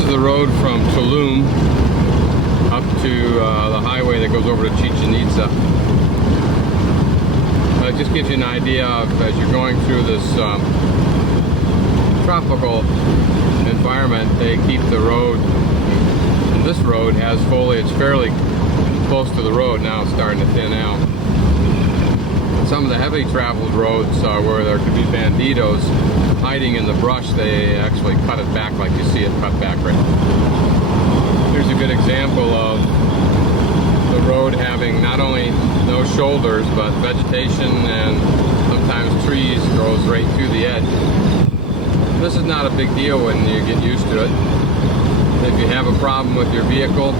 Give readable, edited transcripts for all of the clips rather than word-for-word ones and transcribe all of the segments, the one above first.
is the road from Tulum up to the highway that goes over to Chichén Itzá. It just gives you an idea of, as you're going through this tropical environment, they keep the road, and this road has foliage fairly close to the road. Now it's starting to thin out. Some of the heavily traveled roads where there could be banditos hiding in the brush, they actually cut it back like you see it cut back right now. Here's a good example of the road having not only no shoulders, but vegetation and sometimes trees grows right to the edge. This is not a big deal when you get used to it. If you have a problem with your vehicle,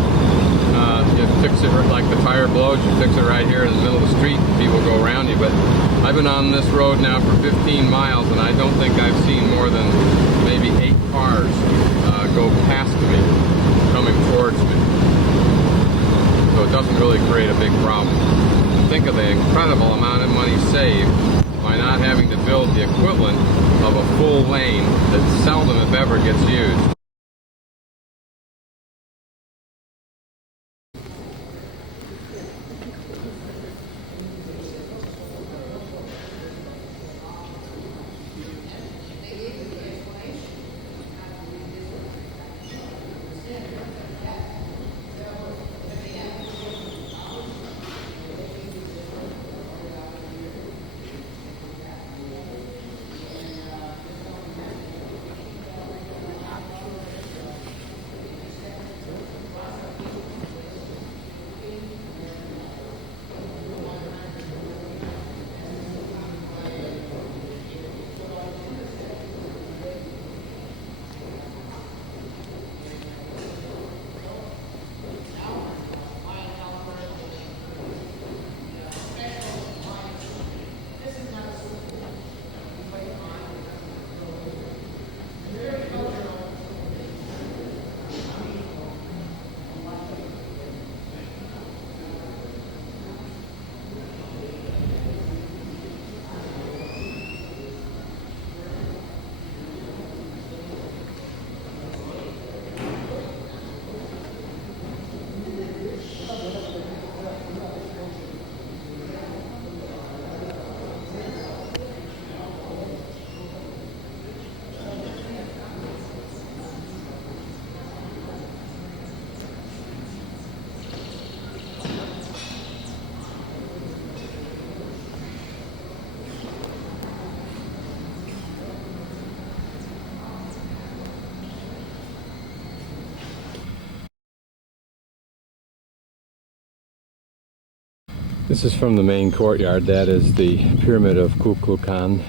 you fix it like the tire blows, you fix it right here in the middle of the street, people go around you. But I've been on this road now for 15 miles and I don't think I've seen more than maybe 8 cars go past me, coming towards me. So it doesn't really create a big problem. Think of the incredible amount of money saved by not having to build the equivalent of a full lane that seldom, if ever, gets used. This is from the main courtyard. That is the pyramid of Kukulcan.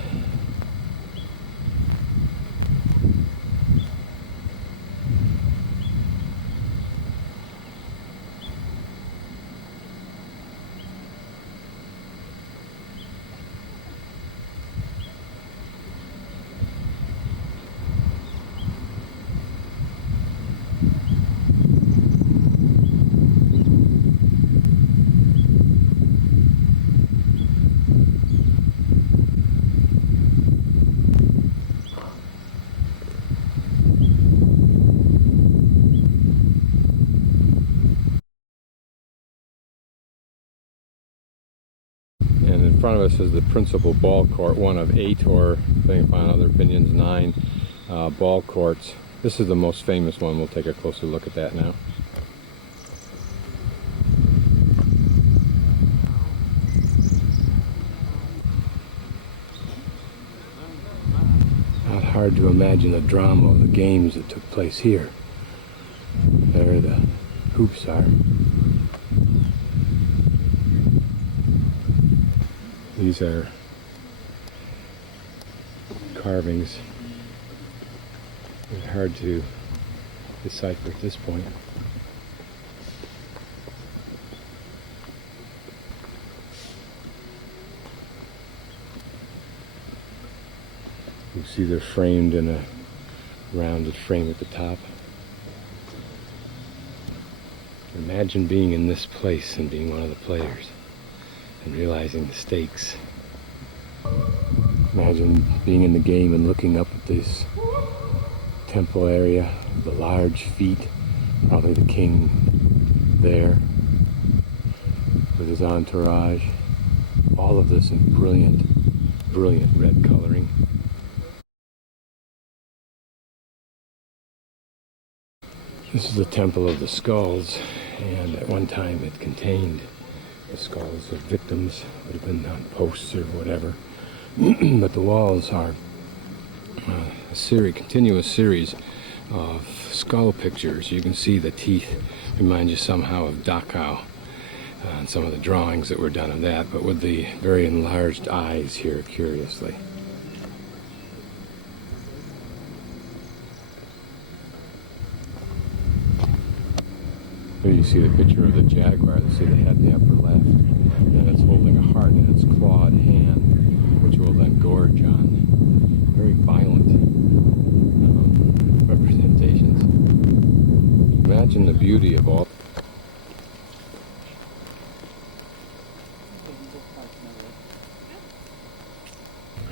In front of us is the principal ball court, one of 8, or depending upon other opinions, 9 ball courts. This is the most famous one. We'll take a closer look at that now. Not hard to imagine the drama of the games that took place here. There the hoops are. These are carvings. It's hard to decipher at this point. You see they're framed in a rounded frame at the top. Imagine being in this place and being one of the players and realizing the stakes. Imagine being in the game and looking up at this temple area, the large feet, probably the king there with his entourage. All of this in brilliant, brilliant red coloring. This is the Temple of the Skulls, and at one time it contained the skulls of victims, would have been on posts or whatever. But the walls are a continuous series of skull pictures. You can see the teeth remind you somehow of Dachau and some of the drawings that were done of that, but with the very enlarged eyes here, curiously. Here you see the picture of the jaguar. You see the head in the upper left, and it's holding a heart in its clawed hand, which will then gorge on. Very violent representations. Imagine the beauty of all.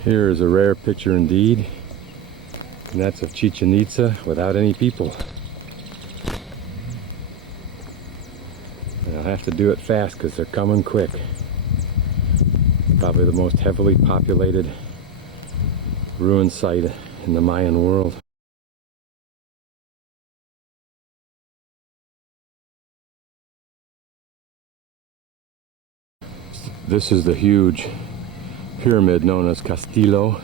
Here is a rare picture indeed, and that's of Chichén Itzá without any people. I'll have to do it fast because they're coming quick. Probably the most heavily populated ruin site in the Mayan world. This is the huge pyramid known as Castillo,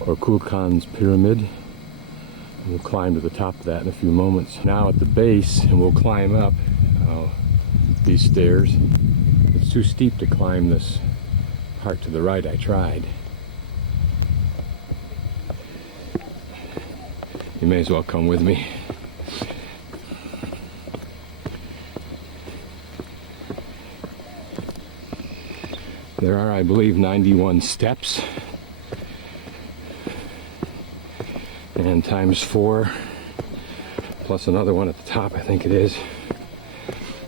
or Kukulcan's Pyramid. We'll climb to the top of that in a few moments. Now at the base, and we'll climb up these stairs. It's too steep to climb this part to the right. I tried. You may as well come with me. There are, I believe, 91 steps, and times 4 plus another one at the top, I think it is.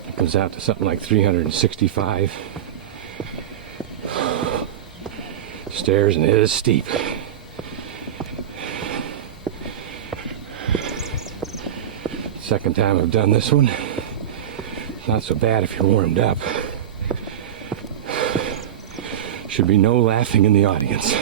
It comes out to something like 365 stairs, and it is steep. Second time I've done this one. Not so bad if you're warmed up. Should be no laughing in the audience.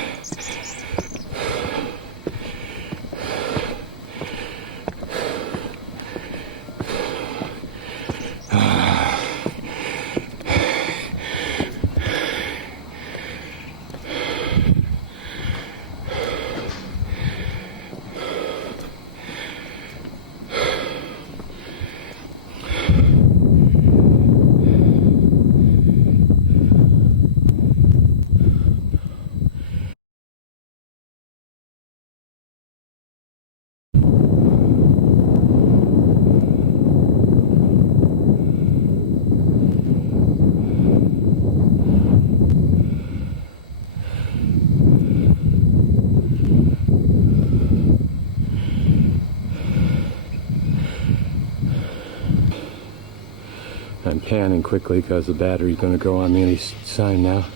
I'm panning quickly because the battery's going to go on me any sign now.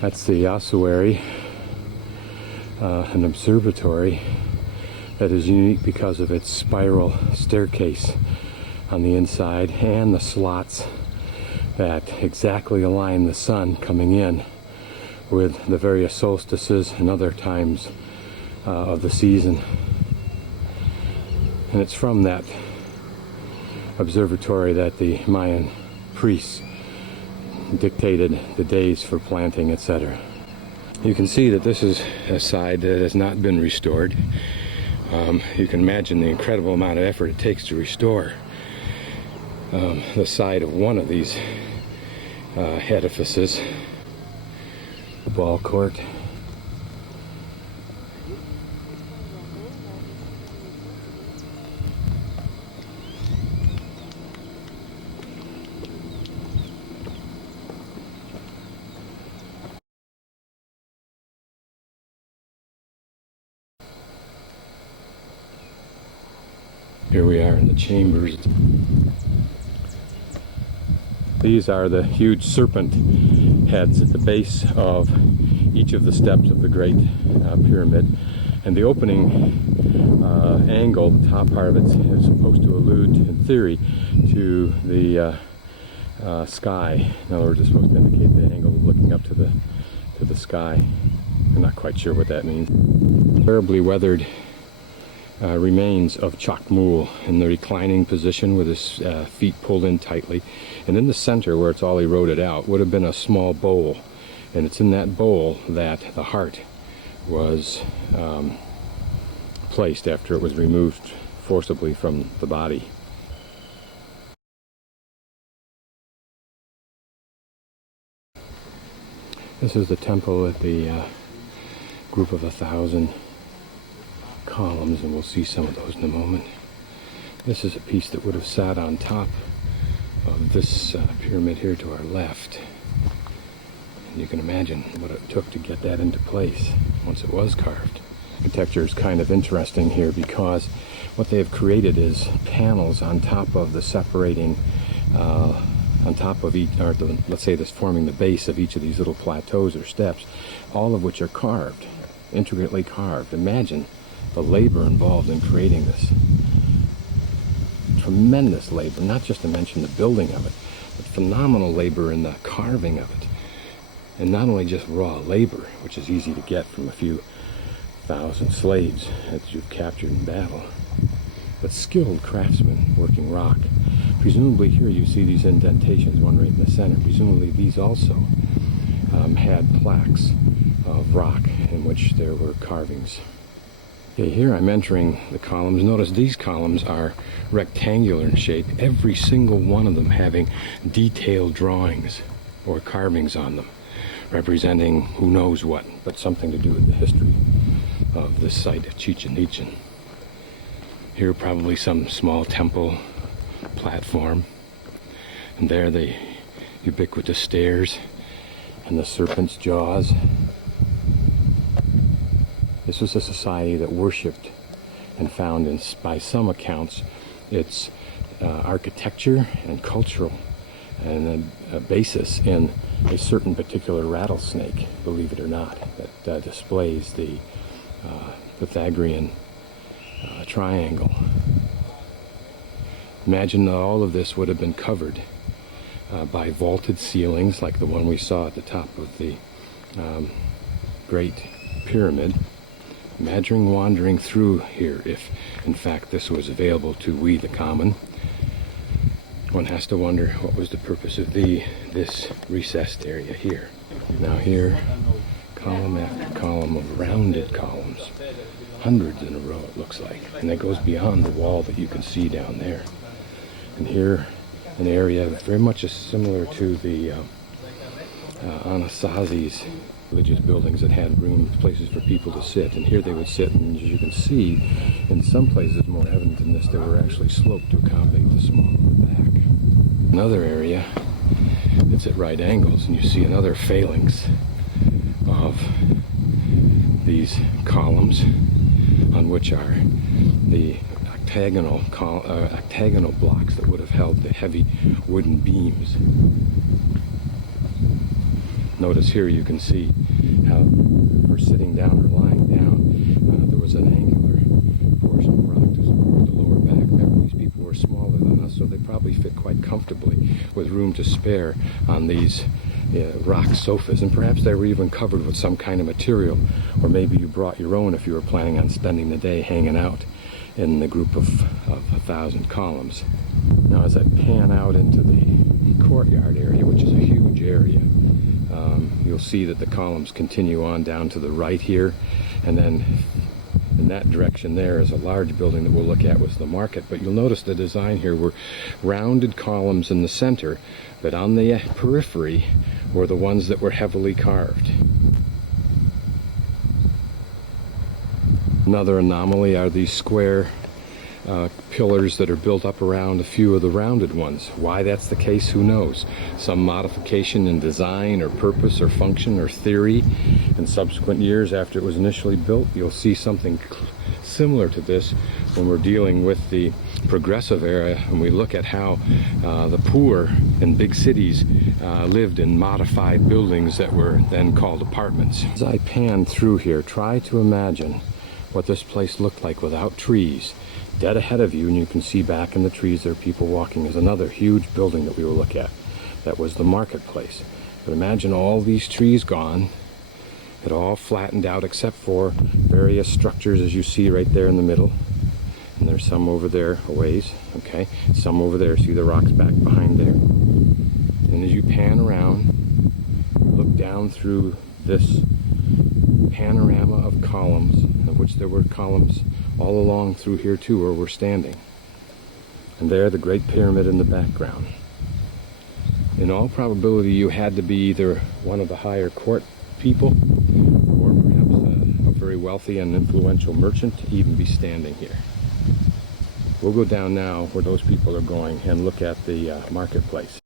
That's the Ossuary, an observatory that is unique because of its spiral staircase on the inside and the slots that exactly align the sun coming in with the various solstices and other times of the season. And it's from that observatory that the Mayan priests dictated the days for planting, etc. You can see that this is a side that has not been restored. You can imagine the incredible amount of effort it takes to restore the side of one of these edifices. The ball court. Here we are in the chambers. These are the huge serpent heads at the base of each of the steps of the Great Pyramid. And the opening angle, the top part of it, is supposed to allude, in theory, to the sky. In other words, it's supposed to indicate the angle of looking up to the sky. I'm not quite sure what that means. Terribly weathered remains of Chakmul in the reclining position with his feet pulled in tightly. And in the center, where it's all eroded out, would have been a small bowl. And it's in that bowl that the heart was placed after it was removed forcibly from the body. This is the temple at the group of 1,000 columns, and we'll see some of those in a moment. This is a piece that would have sat on top of this pyramid here to our left. And you can imagine what it took to get that into place once it was carved. Architecture is kind of interesting here because what they have created is panels on top of the separating, on top of each, or let's say that's forming the base of each of these little plateaus or steps, all of which are carved, intricately carved. Imagine the labor involved in creating this. Tremendous labor, not just to mention the building of it, but phenomenal labor in the carving of it. And not only just raw labor, which is easy to get from a few thousand slaves that you've captured in battle, but skilled craftsmen working rock. Presumably here you see these indentations, one right in the center. Presumably these also had plaques of rock in which there were carvings. Okay, here I'm entering the columns. Notice these columns are rectangular in shape, every single one of them having detailed drawings or carvings on them, representing who knows what, but something to do with the history of this site of Chichén Itzá. Here probably some small temple platform, and there the ubiquitous stairs and the serpent's jaws. This was a society that worshipped and found, by some accounts, its architecture and cultural and a basis in a certain particular rattlesnake, believe it or not, that displays the Pythagorean triangle. Imagine that all of this would have been covered by vaulted ceilings like the one we saw at the top of the Great Pyramid. Imagine wandering through here if, in fact, this was available to we the common. One has to wonder what was the purpose of this recessed area here. Now here, column after column of rounded columns, hundreds in a row it looks like, and that goes beyond the wall that you can see down there. And here, an area very much similar to the Anasazis religious buildings that had rooms, places for people to sit, and here they would sit, and as you can see, in some places more evident than this, they were actually sloped to accommodate the small in the back. Another area that's at right angles, and you see another phalanx of these columns on which are the octagonal blocks that would have held the heavy wooden beams. Notice here you can see how for sitting down or lying down, there was an angular portion of rock to support the lower back. Remember, these people were smaller than us, so they probably fit quite comfortably with room to spare on these rock sofas, and perhaps they were even covered with some kind of material, or maybe you brought your own if you were planning on spending the day hanging out in the group of 1,000 columns. Now as I pan out into the courtyard area, which is a huge area, you'll see that the columns continue on down to the right here, and then in that direction there is a large building that we'll look at was the market. But you'll notice the design here were rounded columns in the center, but on the periphery were the ones that were heavily carved. Another anomaly are these square pillars that are built up around a few of the rounded ones. Why that's the case, who knows? Some modification in design or purpose or function or theory in subsequent years after it was initially built. You'll see something similar to this when we're dealing with the progressive era and we look at how the poor in big cities lived in modified buildings that were then called apartments. As I pan through here, try to imagine what this place looked like without trees. Dead ahead of you, and you can see back in the trees there are people walking. There's another huge building that we will look at. That was the marketplace. But imagine all these trees gone. It all flattened out except for various structures, as you see right there in the middle. And there's some over there a ways, okay? Some over there. See the rocks back behind there. And as you pan around, look down through this panorama of columns, of which there were columns all along through here too, where we're standing. And there, the Great Pyramid in the background. In all probability, you had to be either one of the higher court people, or perhaps a very wealthy and influential merchant to even be standing here. We'll go down now where those people are going and look at the marketplace.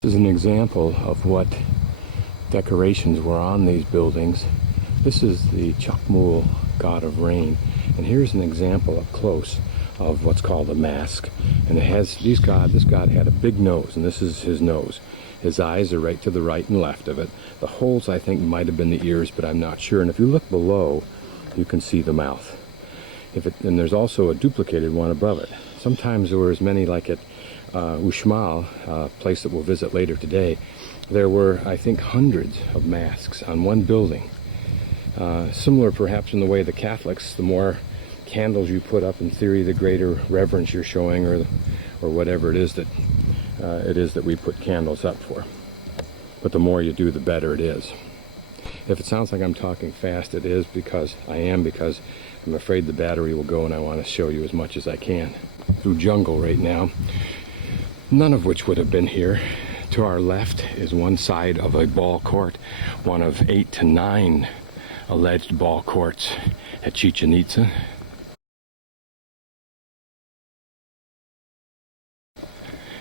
This is an example of what decorations were on these buildings. This is the Chakmul, god of rain, and here's an example up close of what's called a mask. And it has this god had a big nose, and this is his nose. His eyes are right to the right and left of it. The holes, I think, might have been the ears, but I'm not sure. And if you look below, you can see the mouth. And there's also a duplicated one above it. Sometimes there were as many, like at Uxmal, a place that we'll visit later today. There were, I think, hundreds of masks on one building. Similar perhaps in the way the Catholics, the more candles you put up, in theory, the greater reverence you're showing, or whatever it is that we put candles up for. But the more you do, the better it is. If it sounds like I'm talking fast, it is because I'm afraid the battery will go, and I want to show you as much as I can. Through jungle right now, none of which would have been here. To our left is one side of a ball court, one of 8 to 9 alleged ball courts at Chichén Itzá.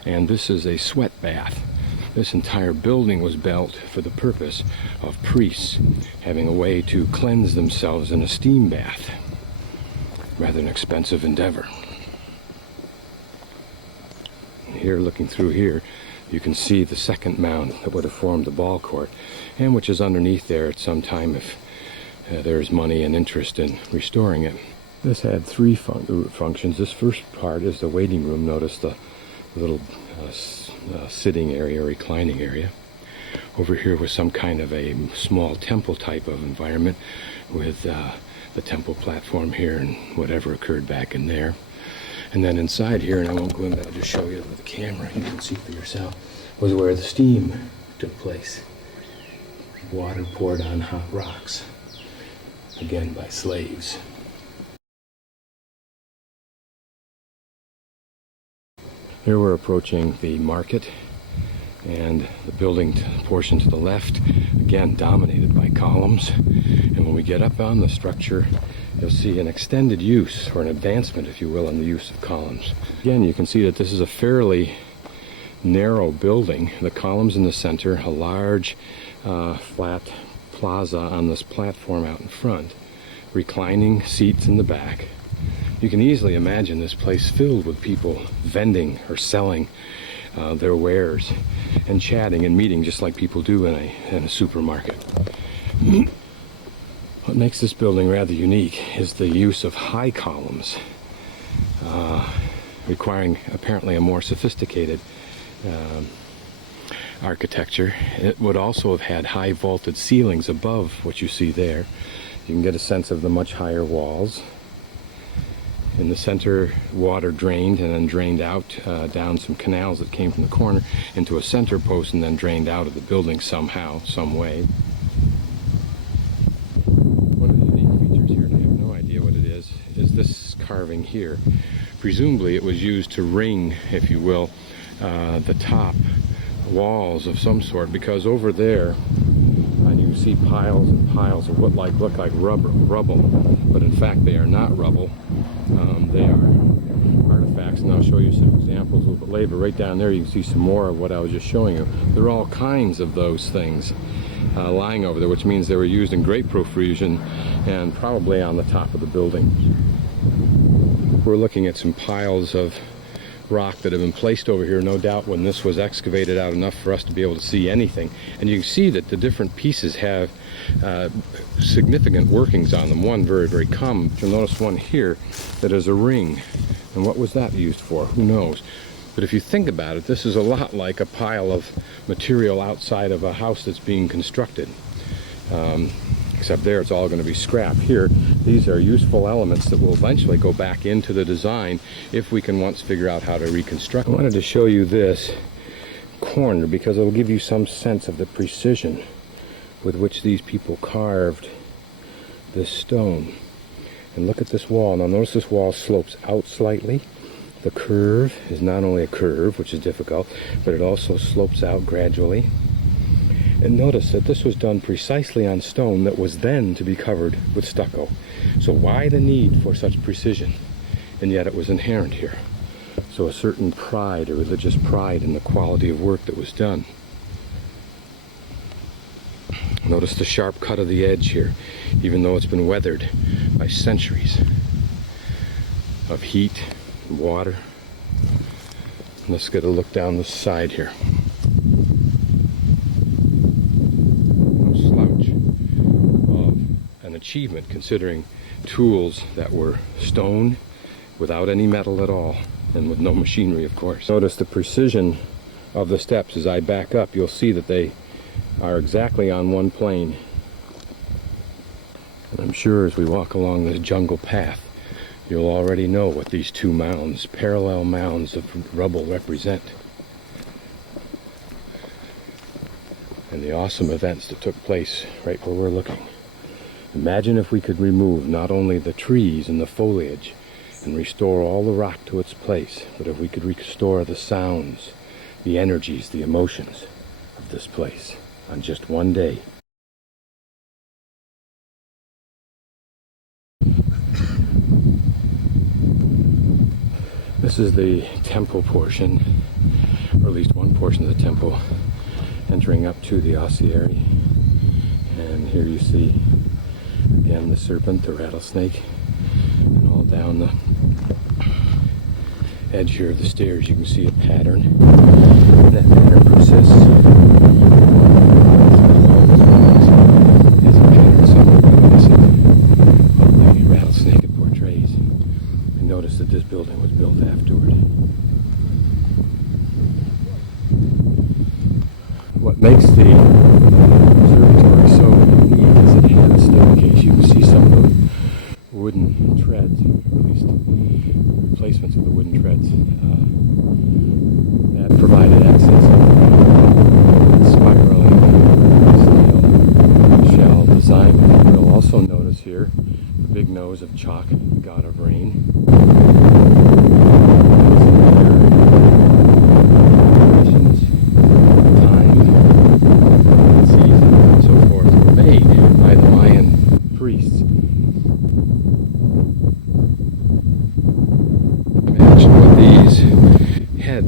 And this is a sweat bath. This entire building was built for the purpose of priests having a way to cleanse themselves in a steam bath. Rather an expensive endeavor. Here, looking through here, you can see the second mound that would have formed the ball court, and which is underneath there at some time if there's money and interest in restoring it. This had three functions. This first part is the waiting room. Notice the little sitting area, reclining area. Over here was some kind of a small temple type of environment with the temple platform here and whatever occurred back in there. And then inside here, and I won't go in, but I'll just show you with the camera, you can see for yourself, was where the steam took place. Water poured on hot rocks, again by slaves. Here we're approaching the market, and the building portion to the left, again dominated by columns. And when we get up on the structure, you'll see an extended use, or an advancement, if you will, in the use of columns. Again, you can see that this is a fairly narrow building. The columns in the center, a large flat plaza on this platform out in front, reclining seats in the back. You can easily imagine this place filled with people vending or selling their wares and chatting and meeting just like people do in a supermarket. What makes this building rather unique is the use of high columns, requiring apparently a more sophisticated architecture. It would also have had high vaulted ceilings above what you see there. You can get a sense of the much higher walls. In the center, water drained and then drained out down some canals that came from the corner into a center post and then drained out of the building somehow, some way. One of the unique features here, and I have no idea what it is this carving here. Presumably it was used to ring, if you will, the top walls of some sort, because over there you can see piles and piles of what look like rubble, but in fact they are not rubble. They are artifacts, and I'll show you some examples a little bit later. Right down there you can see some more of what I was just showing you. There are all kinds of those things lying over there, which means they were used in great profusion and probably on the top of the building. We're looking at some piles of rock that have been placed over here, no doubt, when this was excavated out enough for us to be able to see anything. And you can see that the different pieces have significant workings on them. One very, very common. You'll notice one here that is a ring. And what was that used for? Who knows? But if you think about it, this is a lot like a pile of material outside of a house that's being constructed. Except there it's all going to be scrap. Here, these are useful elements that will eventually go back into the design if we can once figure out how to reconstruct. I wanted to show you this corner because it will give you some sense of the precision with which these people carved this stone. And look at this wall. Now notice this wall slopes out slightly. The curve is not only a curve, which is difficult, but it also slopes out gradually. And notice that this was done precisely on stone that was then to be covered with stucco. So why the need for such precision? And yet it was inherent here. So a certain pride, a religious pride in the quality of work that was done. Notice the sharp cut of the edge here, even though it's been weathered by centuries of heat and water. Let's get a look down the side here. No slouch of an achievement considering tools that were stone without any metal at all and with no machinery, of course. Notice the precision of the steps. As I back up, you'll see that they are exactly on one plane. And I'm sure as we walk along this jungle path, you'll already know what these two mounds, parallel mounds of rubble, represent. And the awesome events that took place right where we're looking. Imagine if we could remove not only the trees and the foliage and restore all the rock to its place, but if we could restore the sounds, the energies, the emotions of this place on just one day. This is the temple portion, or at least one portion of the temple, entering up to the ossuary. And here you see again the serpent, the rattlesnake, and all down the edge here of the stairs you can see a pattern. And that pattern persists. It's a pattern somewhat reminiscent of the rattlesnake it portrays. And notice that this building was built afterward. What makes the observatory so unique is it had a staircase. You can see some of the wooden treads, or at least replacements of the wooden treads that provided access to spiraling steel shell design. You'll also notice here the big nose of Chak, the god of rain.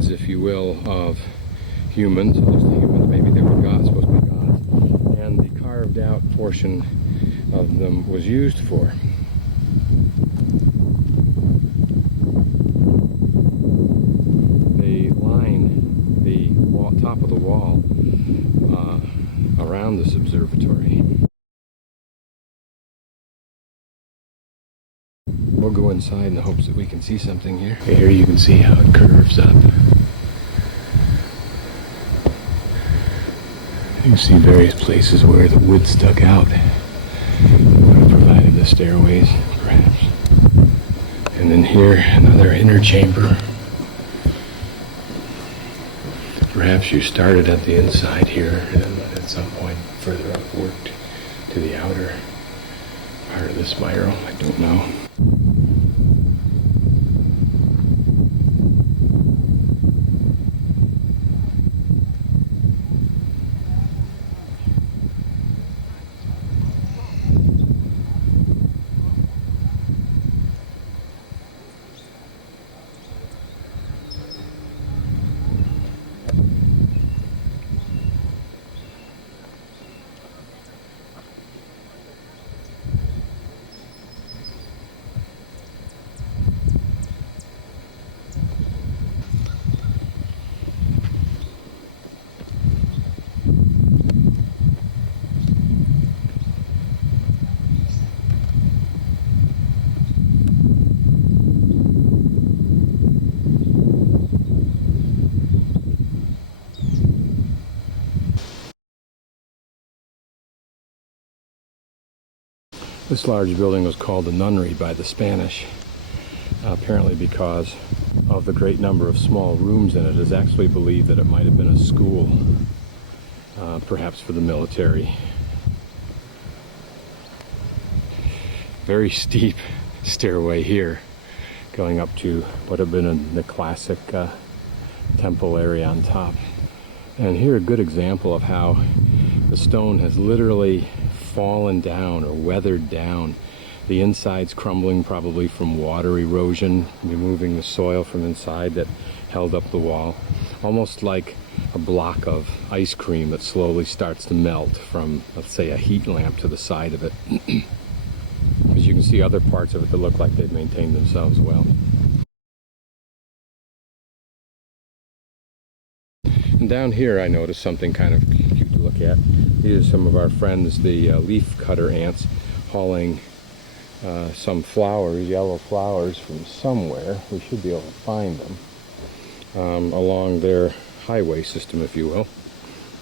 If you will, of humans, just the humans, maybe they were gods, supposed to be gods, and the carved out portion of them was used for. They line the wall, top of the wall around this observatory. We'll go inside in the hopes that we can see something here. Here you can see how it curves up. You can see various places where the wood stuck out. Would have provided the stairways, perhaps. And then here, another inner chamber. Perhaps you started at the inside here and then at some point further up worked to the outer part of the spiral. I don't know. This large building was called the Nunnery by the Spanish, apparently because of the great number of small rooms in it. It is actually believed that it might have been a school, perhaps for the military. Very steep stairway here, going up to what have been the classic temple area on top. And here a good example of how the stone has literally fallen down or weathered down. The inside's crumbling, probably from water erosion, removing the soil from inside that held up the wall. Almost like a block of ice cream that slowly starts to melt from, let's say, a heat lamp to the side of it. Because you can see other parts of it that look like they've maintained themselves well. And down here I noticed something kind of cute to look at. These are some of our friends, the leaf cutter ants, hauling some flowers, yellow flowers from somewhere. We should be able to find them along their highway system, if you will.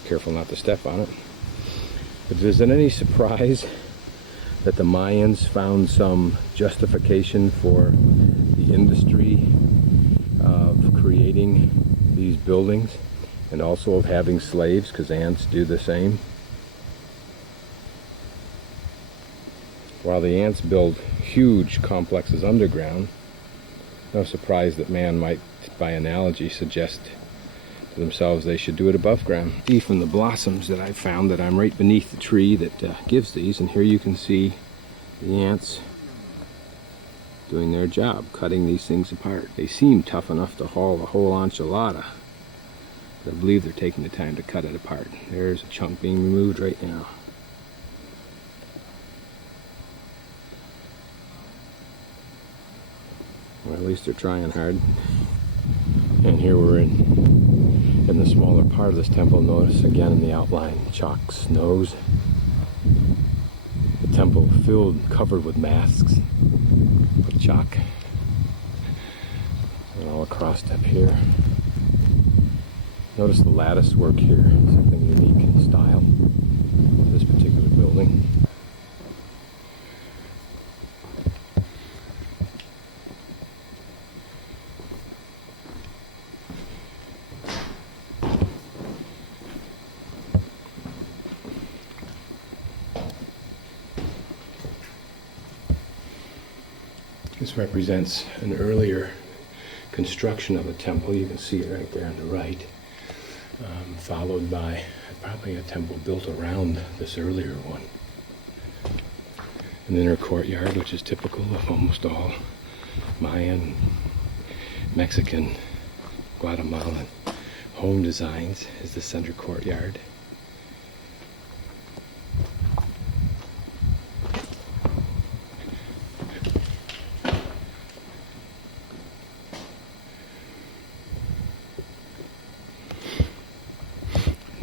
Careful not to step on it. But is it any surprise that the Mayans found some justification for the industry of creating these buildings and also of having slaves, because ants do the same? While the ants build huge complexes underground, no surprise that man might, by analogy, suggest to themselves they should do it above ground. See from the blossoms that I found that I'm right beneath the tree that gives these, and here you can see the ants doing their job, cutting these things apart. They seem tough enough to haul a whole enchilada, but I believe they're taking the time to cut it apart. There's a chunk being removed right now. Well, at least they're trying hard. And here we're in the smaller part of this temple. Notice again in the outline, chalk snows. The temple filled, covered with masks, with chalk. And all across up here. Notice the lattice work here, something unique in style to this particular building. This represents an earlier construction of a temple. You can see it right there on the right, followed by probably a temple built around this earlier one. An inner courtyard, which is typical of almost all Mayan, Mexican, Guatemalan home designs, is the center courtyard.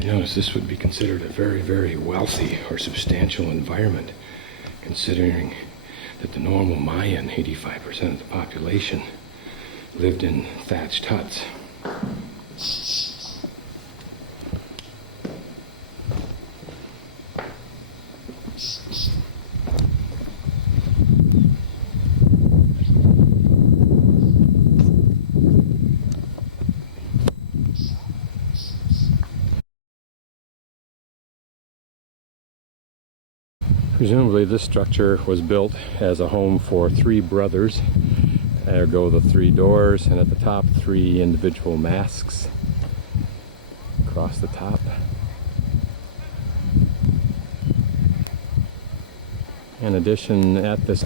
Notice this would be considered a very, very wealthy or substantial environment, considering that the normal Mayan, 85% of the population, lived in thatched huts. Presumably this structure was built as a home for 3 brothers. Ergo the 3 doors, and at the top 3 individual masks across the top. In addition, at this